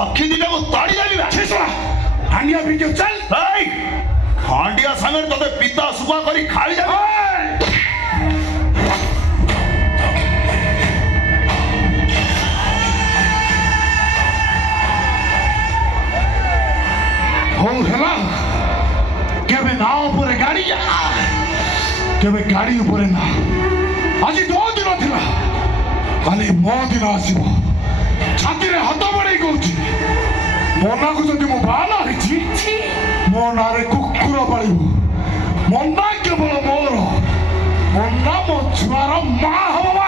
आखि दिटा को ताड़ी देबी छेसला हांडिया भिडियो चल ए हांडिया संगे तते पिता सुबा करी खाई जाबे हो हेला केबे नाव ऊपर गाड़ी जा केबे गाड़ी ऊपर ना आज 2 दिन थिला खाली मो दिन आसीबो छाती रे हाथ बड़े कहूची मना को जदि मो बाला हिची मो नारे कुकुर पालिबो मना केवल मोर मना मो छुआर मां हवा